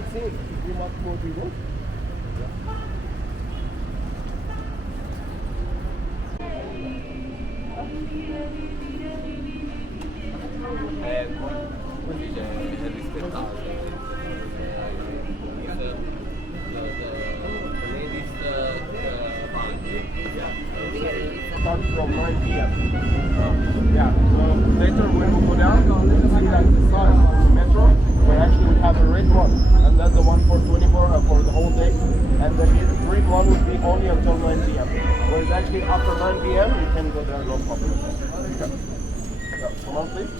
had seen too much more people. Come dice, rispettare ladies Start from 9 p.m. Yeah, so later when we go down, you see that the sign on the metro, we actually have a red one, and that's the one for 24 for the whole day, and the green one will be only until 9 p.m. Whereas actually after 9 p.m. you can go there no problem. Okay. Yeah, come on please.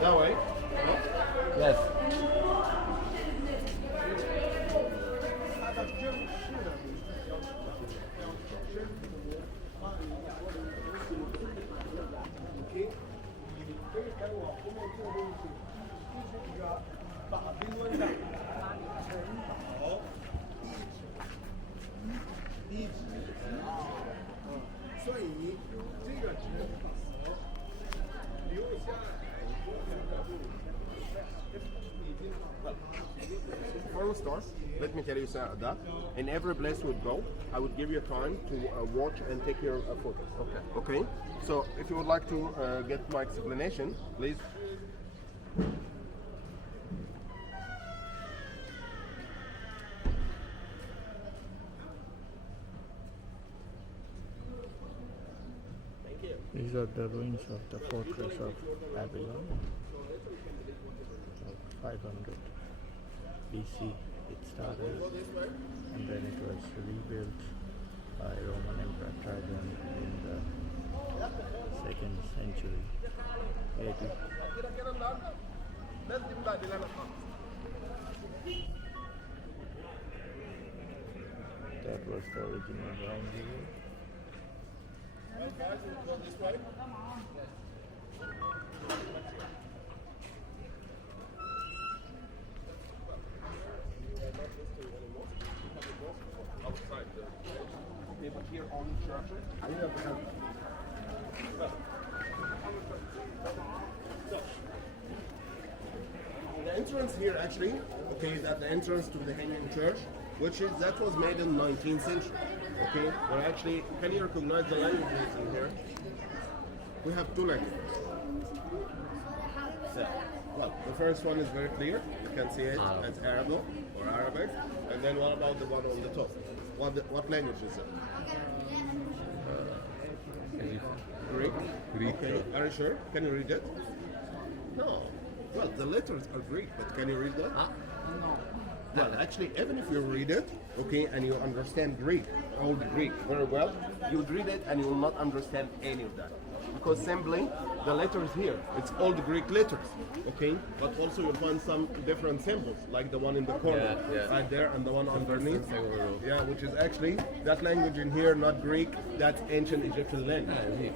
That way? Yes. Before we start, let me tell you that in every place we go, I would give you time to watch and take your photos. Okay. Okay. So if you would like to get my explanation, please. Thank you. These are the ruins of the fortress of Babylon. 500 BC it started, and then it was rebuilt by Roman Emperor Trajan in the 2nd century AD. That was the original Rhine River. Outside the but here on the structure, we have the entrance here actually, okay, that the entrance to the Hanging Church, that was made in the 19th century. Okay, we're actually, can you recognize the languages in here? We have two languages. So, well, the first one is very clear. You can see it as Arabic or Arabic. And then what about the one on the top? What language is it? Greek. Greek. Okay. Are you sure? Can you read it? No. Well, the letters are Greek, but can you read that? No. Well, actually, even if you read it, okay, and you understand Greek, Old Greek very well, you would read it and you will not understand any of that. Because simply, the letters here, it's Old Greek letters, okay? But also you'll find some different symbols, like the one in the corner, right there, and the one underneath. Yeah, which is actually, that language in here, not Greek, that's ancient Egyptian language.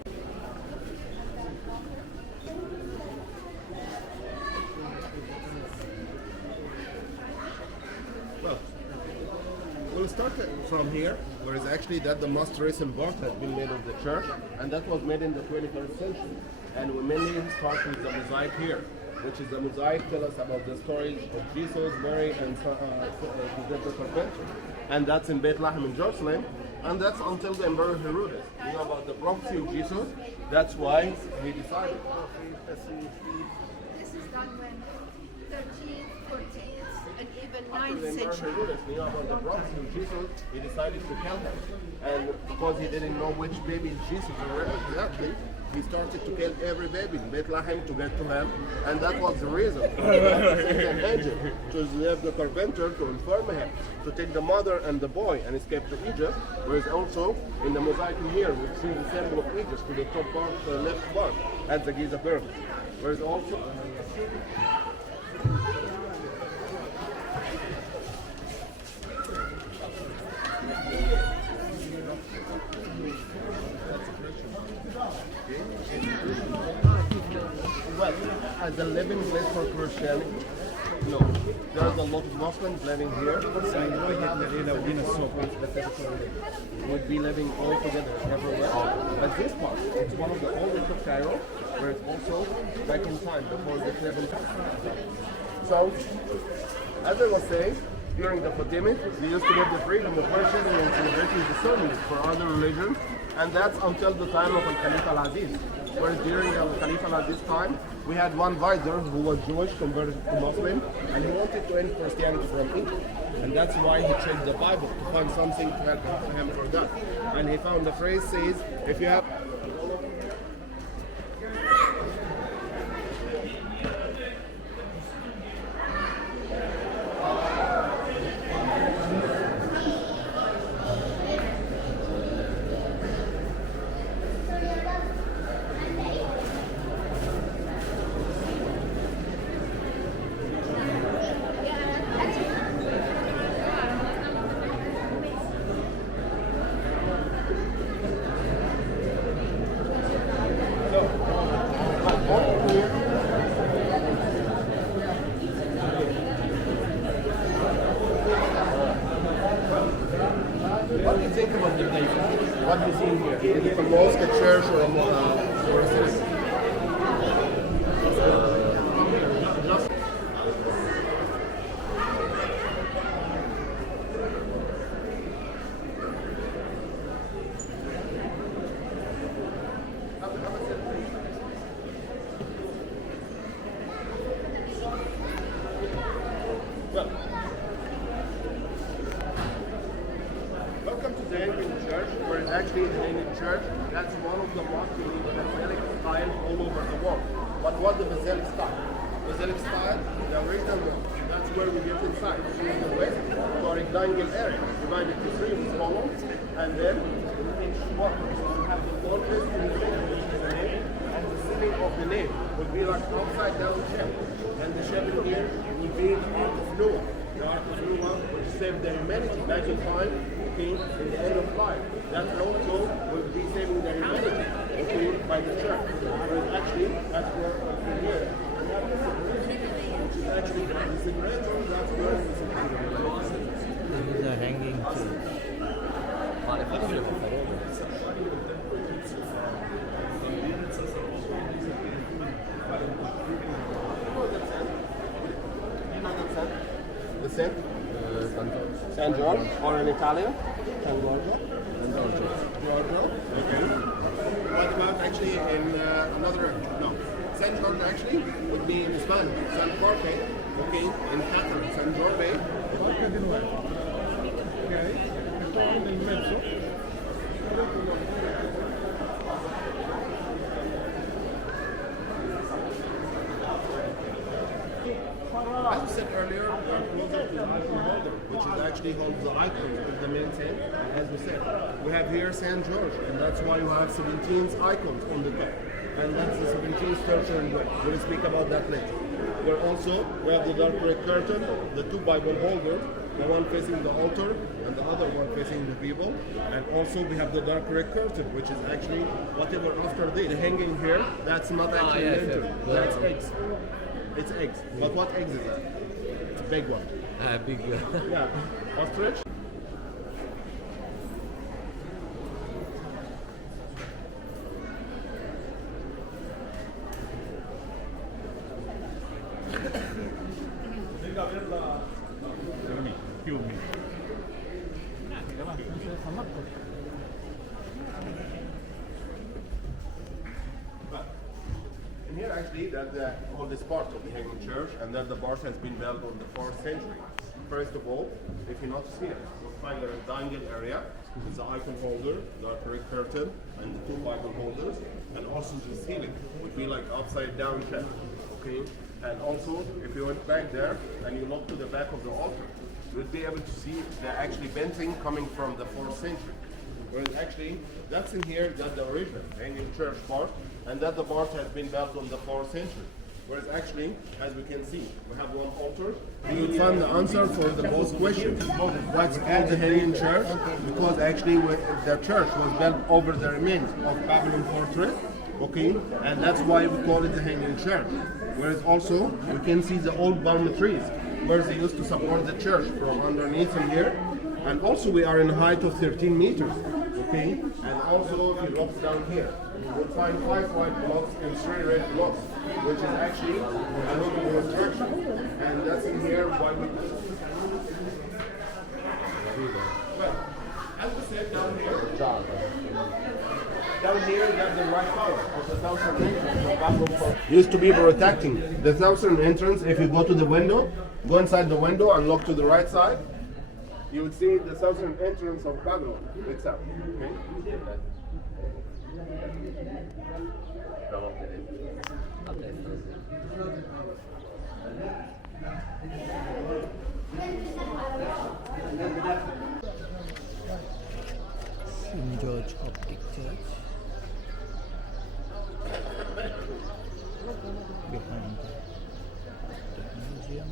Well, we'll start from here, where it's actually that the most recent part has been made of the church, and that was made in the 21st century. And we mainly start with the mosaic here, which is the mosaic tell us about the stories of Jesus, Mary, and Joseph the Carpenter. And that's in Bethlehem in Jerusalem, and that's until the Emperor Herodes. You know about the prophecy of Jesus, that's why he decided. This is done when 13th, 14th, and even After the 9th Emperor century. Herodes knew about the prophecy of Jesus, he decided to kill him. And because he didn't know which baby Jesus was exactly, he started to kill every baby in Bethlehem to get to him, and that was the reason. He sent an agent to Joseph the Carpenter to inform him to take the mother and the boy and escape to Egypt. Whereas also in the mosaic here, we see the symbol of Egypt to the top part, left part, at the Giza pyramid. Whereas also well, as a living place for Christianity, no. There's a lot of Muslims living here. Would be living all together everywhere. But this part, it's one of the oldest of Cairo, where it's also back in time before the Cleveland. So, as I was saying, during the Fatimids, we used to give the freedom of worship and celebrating the ceremonies for other religions, and that's until the time of Al-Khalifa al-Aziz. Whereas during Al-Khalifa al-Aziz time, we had one vizier who was Jewish, converted to Muslim, and he wanted to end Christianity from Egypt. And that's why he checked the Bible to find something to help him for that. And he found the phrase says, if you have what do you think about the place? What do you see here? Is it a mosque, a church, or a city? Well, welcome to the Hanging Church, where it's actually the Hanging Church. That's one of the mosques in the Basilic style all over the world. But what the Basilic style? Basilic style, the original one. That's where we get inside. In the west, to a rectangle area, divided to three with columns, and then each one will have the fortress in the middle, which is the nave, and the ceiling of the nave will be like upside down shape. And the shape in here will be Ark of Noah. The Ark of Noah, which saved the humanity back in time, okay, in the end of life. That also will be saving the humanity, okay, by the church. Whereas actually, that's where in here, we have the separation, which is actually the separation, that's where the separation. This is a hanging church. The Saint? San George, or in Italian? San Giorgio? Giorgio. Okay. What about actually in another? No. San George actually would be in Spanish. San Jorge, okay, in Catalan. San Jorge. Porca di nuovo. Ok, e poi nel mezzo As we said earlier, we are closer to the icon holder, which is actually holds the icon of the main saint. As we said, we have here San George, and that's why you have 17 icons on the top. And that's the 17th tertiary way. We'll speak about that later. Where also we have the dark red curtain, the two Bible holders, the one facing the altar and the other one facing the people. And also we have the dark red curtain, which is actually whatever after the hanging here, that's not actually yes, lantern, yes. that's eggs. It's eggs. But what eggs is that? Big one. Big. Yeah. Ostrich? And here actually that's the oldest part of the Hanging Church, and then the part has been built on the 4th century. First of all, if you notice here, you'll find a rectangle area with the icon holder, the red curtain, and the two Bible holders, and also the ceiling would be like upside down shape. Okay? And also, if you went back there and you look to the back of the altar, you would be able to see the actually painting coming from the 4th century. Whereas actually, that's in here, that's the original hanging church part, and that the part has been built on the 4th century. Whereas actually, as we can see, we have one altar. You will find the answer for the both questions. What's called the hanging church? Because actually the church was built over the remains of Babylon fortress, okay? And that's why we call it the hanging church. Whereas also, we can see the old palm trees, where they used to support the church from underneath in here. And also we are in a height of 13 meters, okay? And also if you look down here, you'll find 5 white blocks and 3 red blocks, which is actually a local construction. And that's in here why we... Well, as we said down here you have the right tower of the southern entrance of Babylon Fort. Used to be protecting the southern entrance. If you go to the window, go inside the window and look to the right side, you would see the southern entrance of Babylon itself. Okay? St. George Coptic Church. Behind the museum.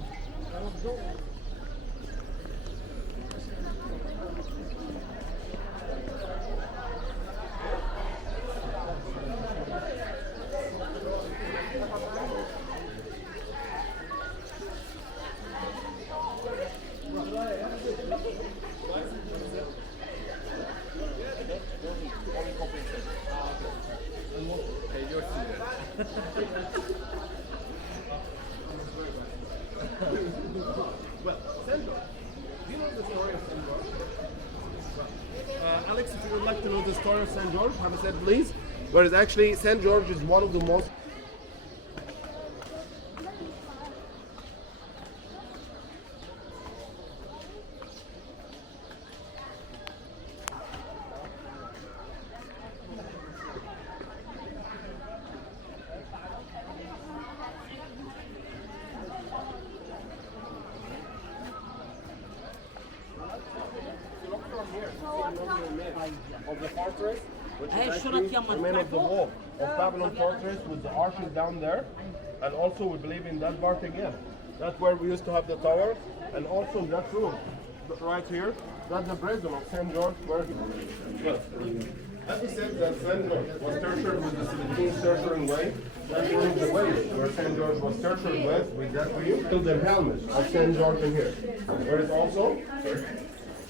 Well, St. George. Do you know the story of St. George? Alex, if you would like to know the story of St. George, have a seat, please. Whereas actually, St. George is one of the most... of the fortress, which is actually the main of the wall of Babylon fortress with the arches down there, and also we believe in that part again. That's where we used to have the tower, and also that room right here, that's the prison of St. George where well, as we said that St. George was tertiary with the 17th tertiary way. That's one of the ways where St. George was tertiary with that view to the helmet of St. George in here. There is also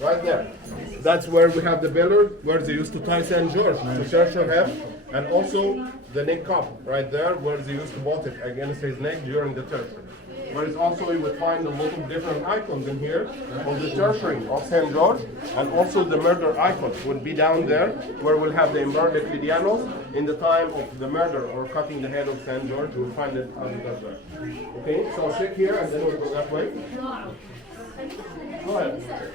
right there. That's where we have the pillar where they used to tie St. George to tertiary head, and also the neck cup right there where they used to put it against his neck during the tertiary. Whereas also you would find a lot of different icons in here of the tertiary of St. George, and also the murder icon would be down there where we'll have the embroidered Cledianos in the time of the murder or cutting the head of St. George. You will find it as it does there. Okay, so I'll check here and then we'll go that way. Go ahead.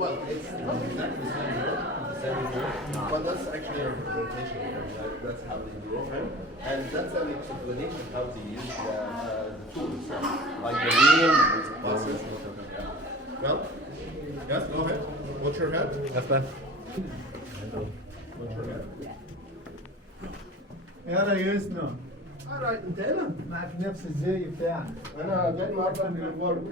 Well, it's not exactly the same, but that's actually a representation. That's how they draw him, and that's an explanation how they use the tools, like the wheel. Well, yes, go ahead. What's your head? That's fine. What's your head? يا ريسنا All right, انتهينا. معك نفس الزي بتاعك. انا جاي النهارده من الفرن.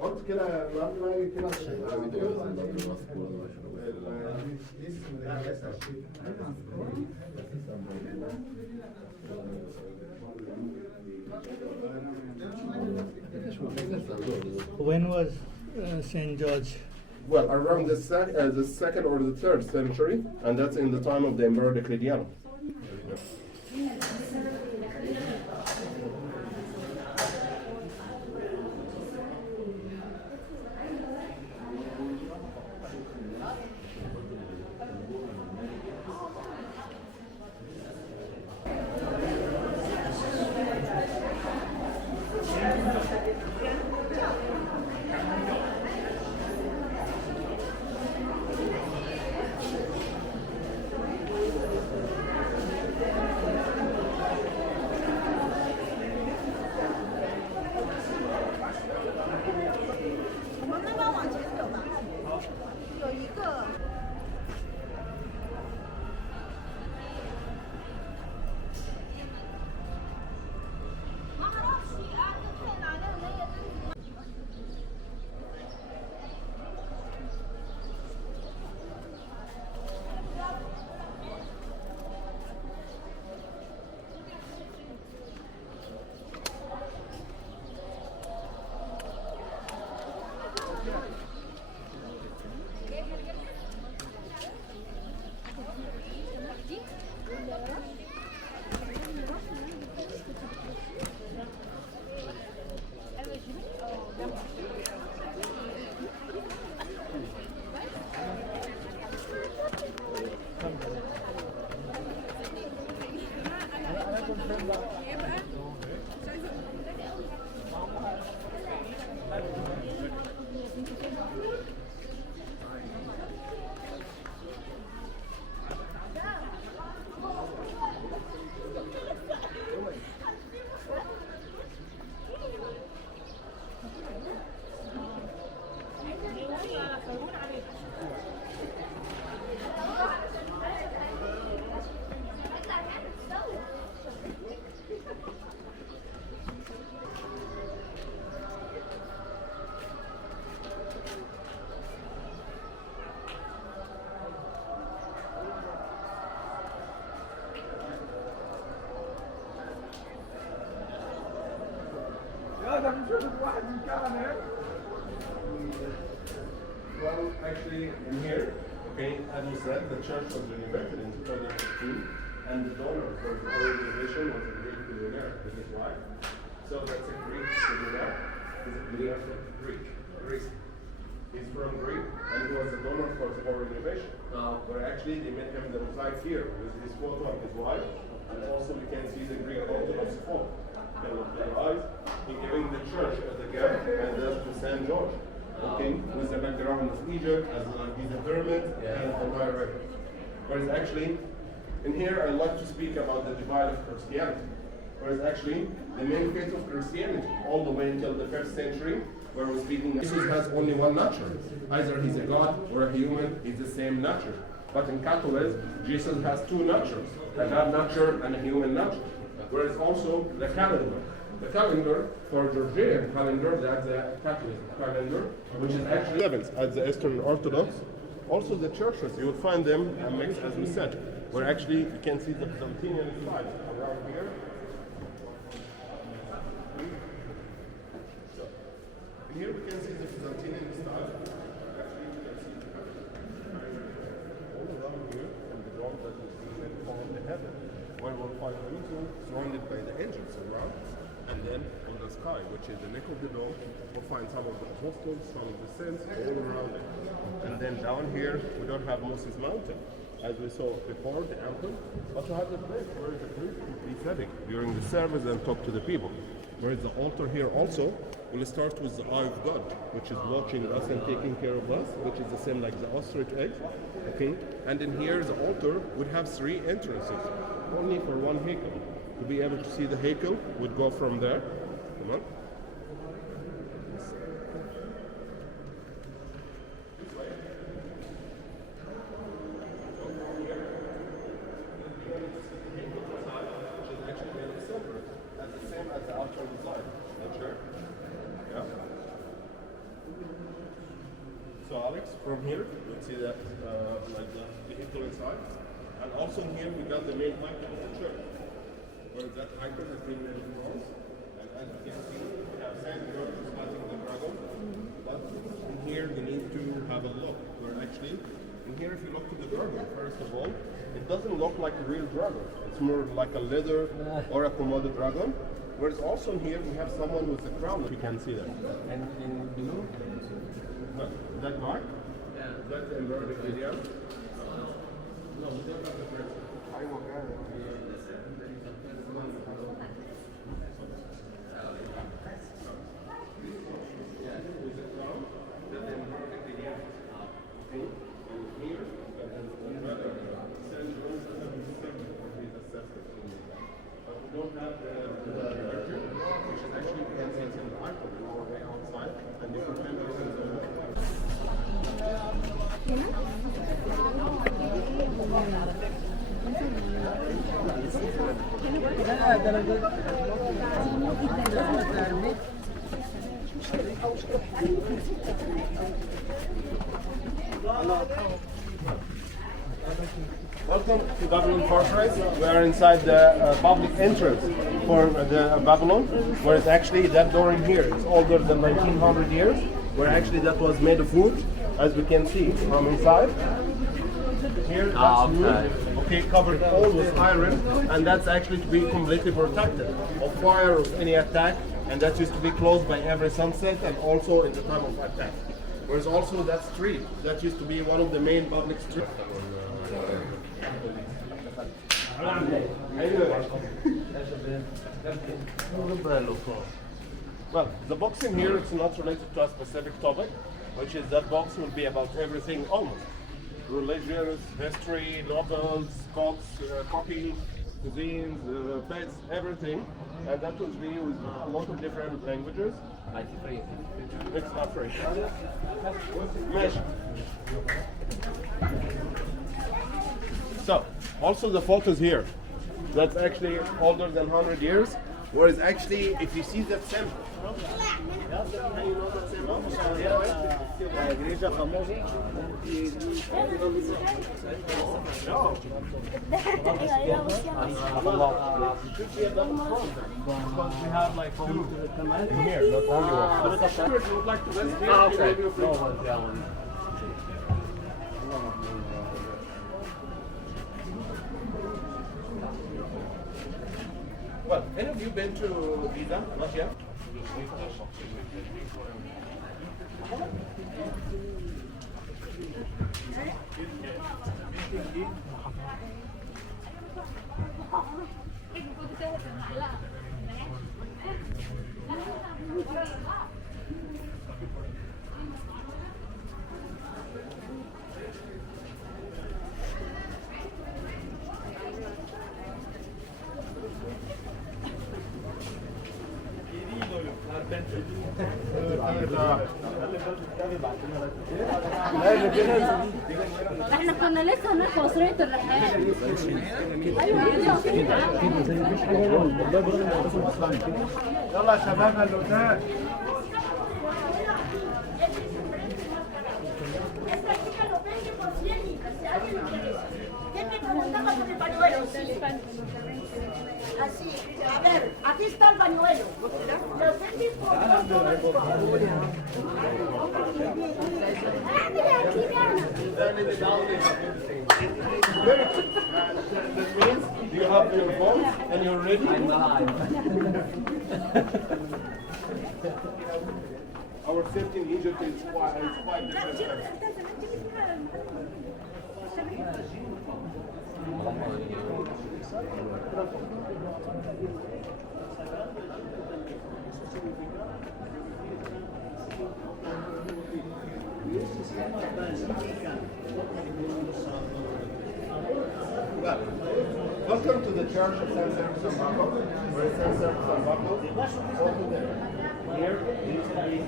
قلت كده النهارده كده When was St. George? Well, around the second or the third century, and that's in the time of the Emperor Diocletian. 我们慢慢往前走吧。有一个。Well, actually, in here, okay, as you said, the church was renovated in 2015, and the donor for the whole renovation was a Greek billionaire. This is why. So that's a Greek billionaire. He's a billionaire from Greece. He's from Greece, and he was the donor for the whole renovation. Where actually they made him the mosaic here with his photo of his wife, and also we can see the Greek Orthodox font. Can look their eyes. He giving the church as a gift, and that's to Saint George. Okay, with the background of Egypt as he's a hermit and a Lyra. Whereas actually, in here I'd like to speak about the divide of Christianity. Whereas actually, the main faith of Christianity, all the way until the 5th century, where we're speaking, Jesus has only one nature. Either he's a God or a human, he's the same nature. But in Catholicism, Jesus has two natures, a God nature and a human nature. Whereas also the calendar. The calendar for Georgian calendar, that's the Catholic calendar, which is actually 11th at the Eastern Orthodox. Also the churches, you will find them mixed as we said, where actually you can see the Byzantine side around here. So here we can see the Byzantine style. Actually we can see all around here and the dome that is even on the heaven, where we'll find also surrounded by the angels around. And then on the sky, which is the neck of the dome, we'll find some of the apostles, some of the saints all around it. And then down here, we don't have Moses Mountain, as we saw before, the anthem, but we have the place where the priest will be sitting during the service and talk to the people. Whereas the altar here also will start with the eye of God, which is watching us and taking care of us, which is the same like the ostrich egg. Okay? And in here, the altar would have 3 entrances, only for one heikel. To be able to see the heikel, would go from there. Come on. This way. Which is actually made of silver. That's the same as the outer design. Not sure? Yeah. So Alex, from here, you can see that like the vehicle inside. And also in here, we got the main icon of the church. Where that icon has been made in bronze, and as you can see, we have Saint George fighting the dragon. But in here, we need to have a look where actually And here, if you look to the dragon, first of all, it doesn't look like a real dragon. It's more like a leather or a Komodo dragon. Whereas also in here, we have someone with a crown that you can see there. And in blue? No, that mark? Yeah. That's the embroidered area. No, we don't have the first. Welcome to Babylon Fortress. We are inside the public entrance for the Babylon, where it's actually that door in here. It's older than 1900 years, where actually that was made of wood, as we can see from inside. Here, that's wood, okay, covered all with iron, and that's actually to be completely protected of fire, of any attack, and that used to be closed by every sunset and also in the time of attack. Whereas also that street, that used to be one of the main public streets. Well, the box in here is not related to a specific topic, which is that box will be about everything almost. Religions, history, novels, cooks, cooking, cuisines, pets, everything. And that will be with a lot of different languages. It's not free. Mesh. So, also the photos here. That's actually older than 100 years. Whereas actually, if you see that symbol, can you know that symbol? No. Should be at the front. Because we have like two here, not only one. If you would like to rest here, Okay. you No one's that one. Well, any of you been to Giza? Not yet? احنا كنا لسه هناك في قصرية الرحال. ايوه يلا يا شباب اللوتات. Así, a ver, aquí está el bañuelo. Los sentís por That means you have your phone and you're ready. Our safety in Egypt is quite different. Well, welcome to the Church of San Service and Bacco, where San Service and Bacco over there. Here used to be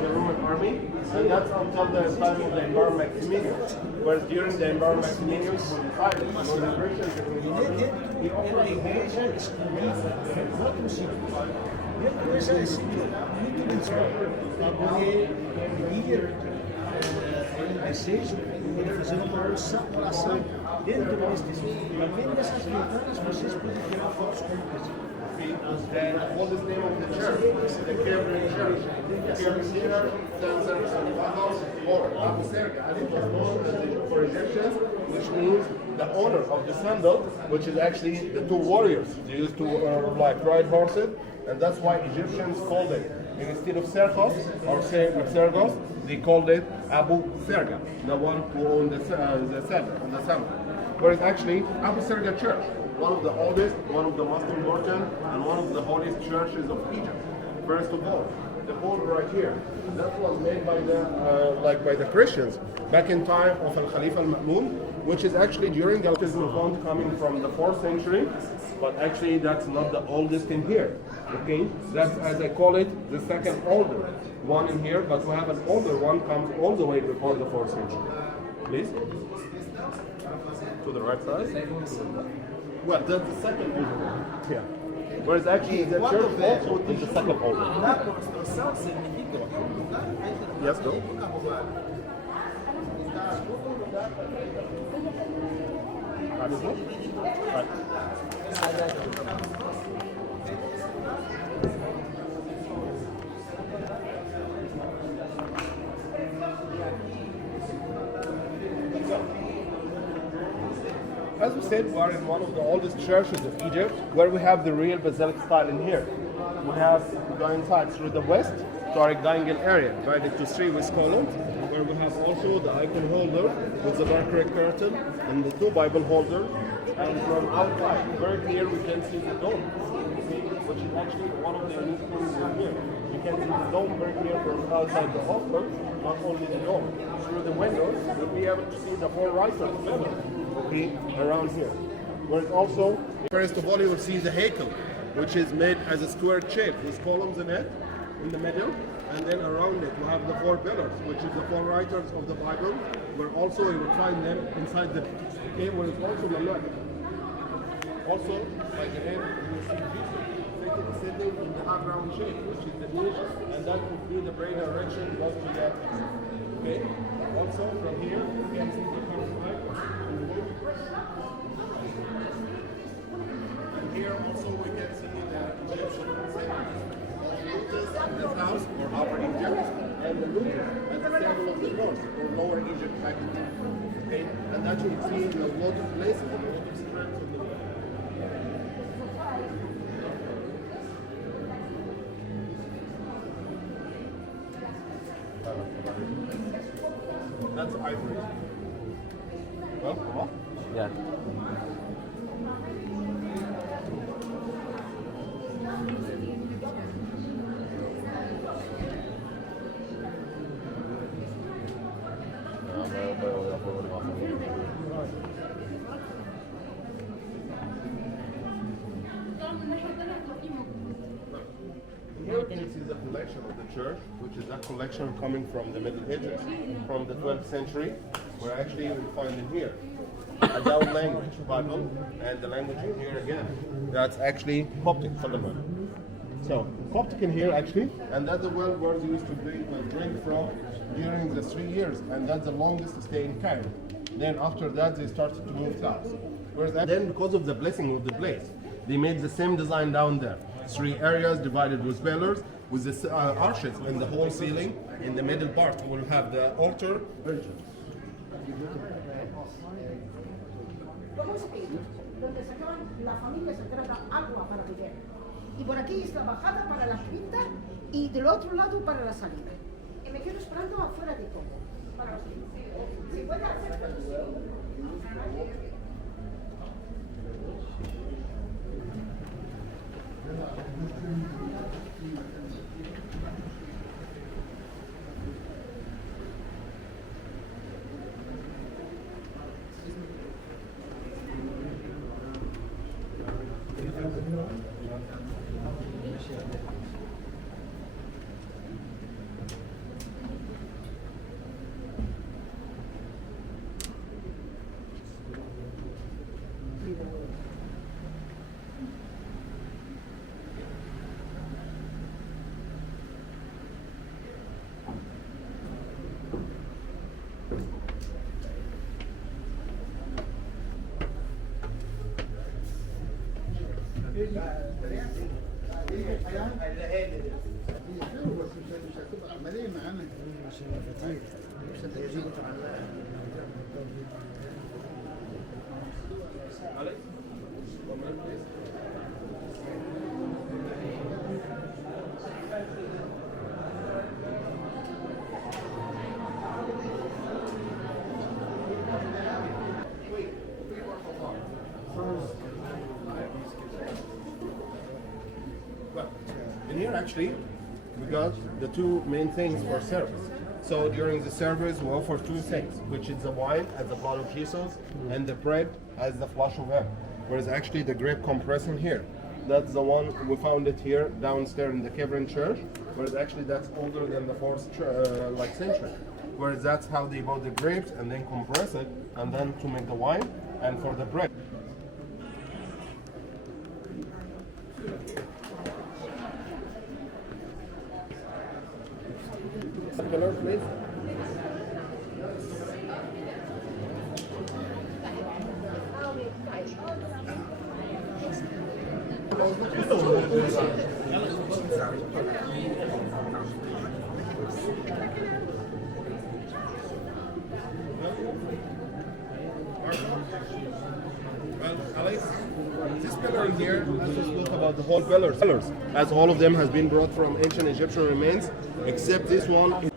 the Roman army, and that's until the time of the Emperor Maximinian. Whereas during the Emperor Maximinian, he decided to go to Christians and he offered Coisa assim, muito mensurável. Para poder ir desejo, poder fazer uma oração dentro deste. Para ver nessas ventanas vocês podem tirar fotos como quiser. See, and what is the name of the church? The Cairo Church. The Cairo Church stands or Abu Serga, and it was known as for Egyptians, which means the owner of the sandal, which is actually the two warriors. They used to like ride horses, and that's why Egyptians called it. Instead of Sergos or Sergos, they called it Abu Serga, the one who owned the sandal. Whereas actually Abu Serga Church, one of the oldest, one of the most important, and one of the holiest churches of Egypt. First of all, the pole right here, that was made by the Christians back in time of Al Khalifa Al Ma'mun, which is actually during the found coming from the 4th century, but actually that's not the oldest in here. Okay, that's, as I call it, the second older one in here, but we have an older one comes all the way before the 4th century. Please. To the right side. Well, that's the second older one. Yeah. Whereas actually the church also is the second older. Yes, go. As we said, we are in one of the oldest churches of Egypt, where we have the real basilic style in here. We have going inside through the west to our rectangle area, divided to 3 with columns, where we have also the icon holder with the dark red curtain and the 2 Bible holders. And from outside, very clear, we can see the dome, which is actually one of the unique things in here. You can see the dome very clear from outside the altar, not only the dome. Through the windows, you'll be able to see the 4 writers better, okay, around here. Whereas also, first of all, you will see the heikel, which is made as a square shape with columns in it, in the middle, and then around it we have the 4 pillars, which is the 4 writers of the Bible, where also you will find them inside the okay, where it's also the Lord. Also, by the end, you will see Jesus sitting in the half round shape, which is the niche, and that would be the brain direction goes to that. Okay? Also, from here, you can see the crucifixion. And here also we can see the Egyptian this house, or Upper Egypt, and the Louvre, and the symbol of the North, or Lower Egypt back in time. Okay? And that you will see in a lot of places, a lot of strengths of the world. That's ivory. Well, come on. Yeah. Here you can see the collection of the church, which is that collection coming from the Middle Ages, from the 12th century, where actually you will find in here a down language Bible, and the language in here again, that's actually Coptic Solomon. So Coptic in here actually, and that's the world where they used to drink from during the 3 years, and that's the longest stay in Cairo. Then after that they started to move south. Whereas then because of the blessing of the place, they made the same design down there. 3 areas divided with pillars, with the arches in the whole ceiling. In the middle part, we'll have the altar. Como espíritu, donde sacaban la familia sagrada agua para beber. Y por aquí es la bajada para la cripta y del otro lado para la salida. Y me quedo esperando afuera de todo. Para los niños. ¿Se puede hacer petición? مش هتبقى عمليه معانا. عشان المفاتيح مش هتجيب In here, actually, we got the two main things for service. So during the service, we offer two things, which is the wine as the blood of Jesus, and the bread as the flesh of Him. Whereas actually the grape compressor here, that's the one we found it here downstairs in the Kevrin Church. Whereas actually that's older than the fourth century. Whereas that's how they bought the grapes and then compress it, and then to make the wine and for the bread. Color, please. Well, Alex, this pillar in here, let's just look about the whole pillars, as all of them has been brought from ancient Egyptian remains, except this one.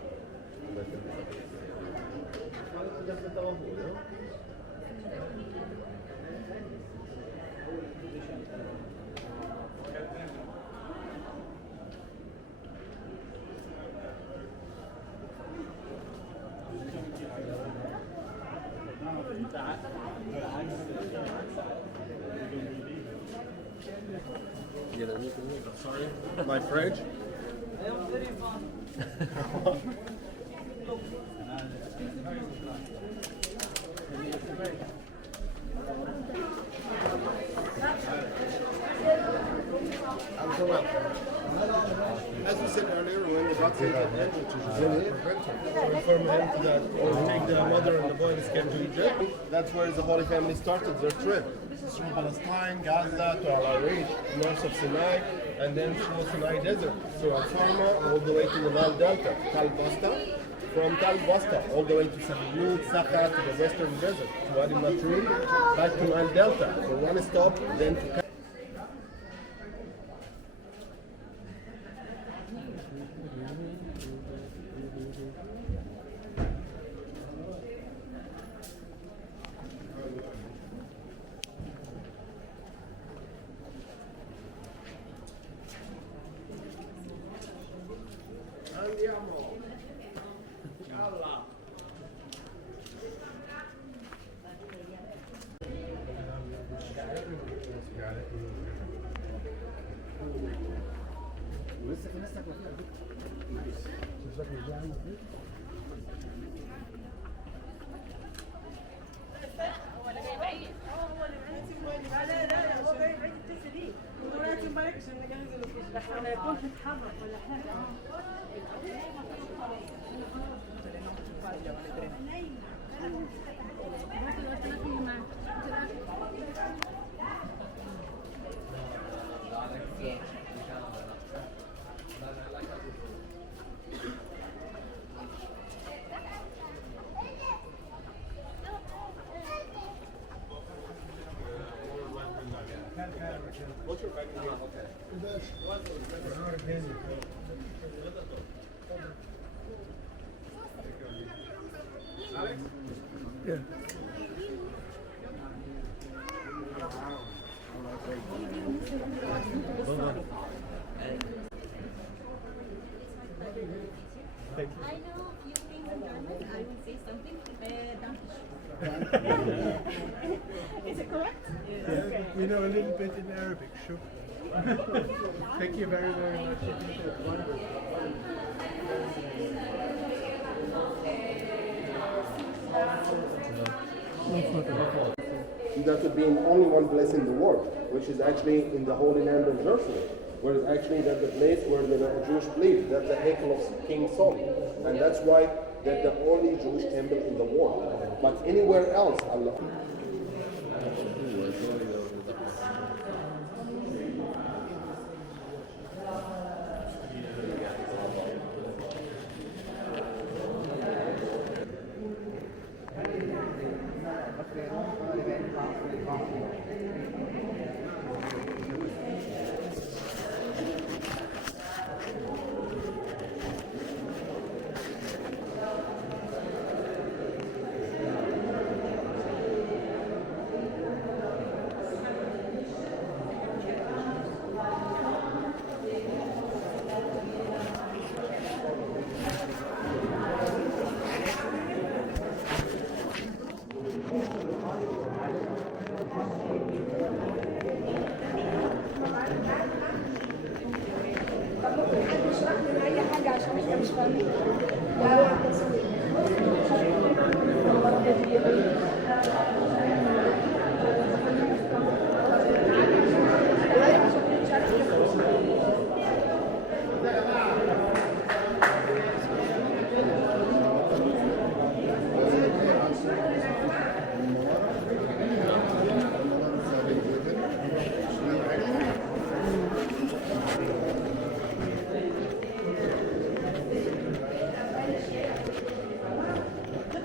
Sorry, my fridge. So well, as we said earlier, when the God said that which is confirm him that or take the mother and the boy and escape to Egypt, that's where the Holy Family started their trip. From Palestine, Gaza to Al Arish, north of Sinai, and then through Sinai Desert, through Al Farma, all the way to the Nile Delta, Tal Basta. From Tal Basta, all the way to Sahyud, Sakha, to the Western Desert, to Wadi Matrun, back to Nile Delta, for one stop, then to Andiamo. Yalla. لسه في ناس تاكل فيها شوف شكل الجامع ولا جاي بعيد؟ هو اللي بعيد. لا لا لا هو جاي بعيد اتصل بيه. ولكن بالك عشان نجهز اللوكيشن. احنا يكون تتحرك ولا حاجه. What's your background? Alex? Yeah. I know a few things in German. I will say something. Is it correct? Yeah, Okay. we know a little bit in Arabic, sure. Thank you very, very much. That would be in only one place in the world, which is actually in the Holy Land of Jerusalem, where it's actually that the place where the Jewish believe that the Heikel of King Solomon, and that's why that the only Jewish temple in the world. But anywhere else, Allah.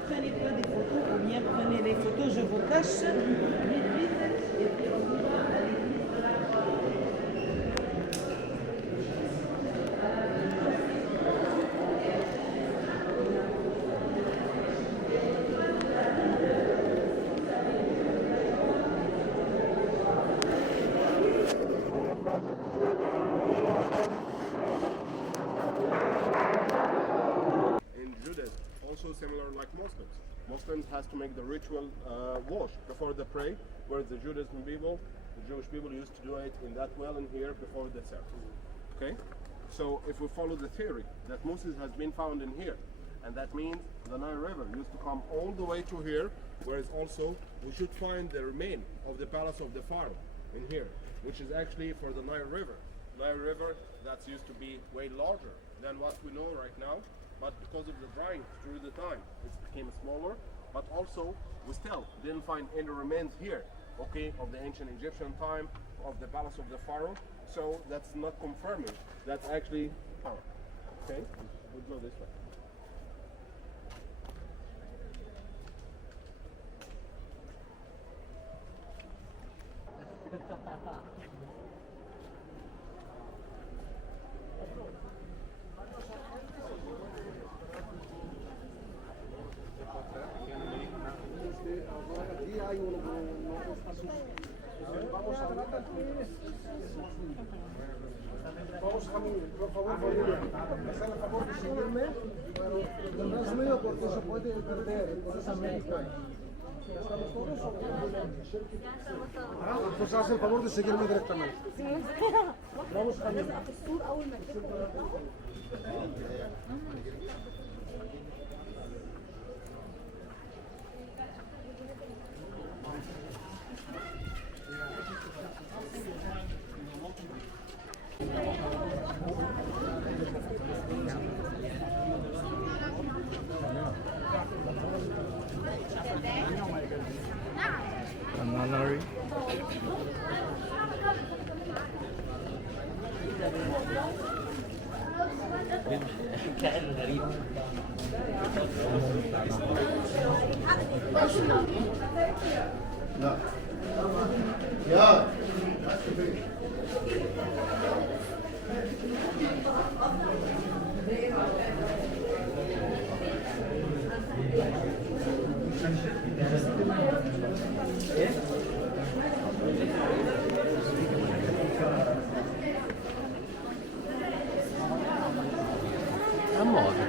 Prenez pas des photos ou bien prenez les photos, je vous cache. Vite, vite. Et puis on y va. In Judaism, also similar like Muslims. Muslims has to make the ritual wash before the pray, whereas the Judaism people, the Jewish people used to do it in that well in here before the service. Okay? So if we follow the theory that Moses has been found in here, and that means the Nile River used to come all the way to here, whereas also we should find the remain of the palace of the Pharaoh in here, which is actually for the Nile River. Nile River that's used to be way larger than what we know right now, but because of the drying through the time, it became smaller. But also, we still didn't find any remains here, okay, of the ancient Egyptian time, of the palace of the Pharaoh. So that's not confirming that's actually Pharaoh. Okay, we'll go this way. Aquí hay uno, no está sucio. Vamos a ver aquí. Vamos a mí, por favor, familia. Hacer el favor de seguirme, pero no es mío porque se puede perder. Entonces, América. ¿Estamos todos o no? Entonces, haz el favor de seguirme directamente. Vamos a mí. Nunnery. كائن غريب. لا يا اما واضح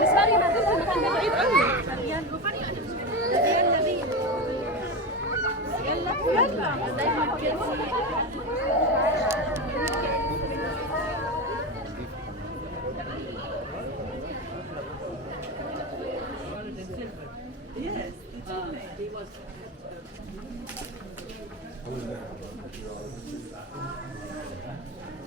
بس مريم ما تنسى المكان ده بعيد قوي.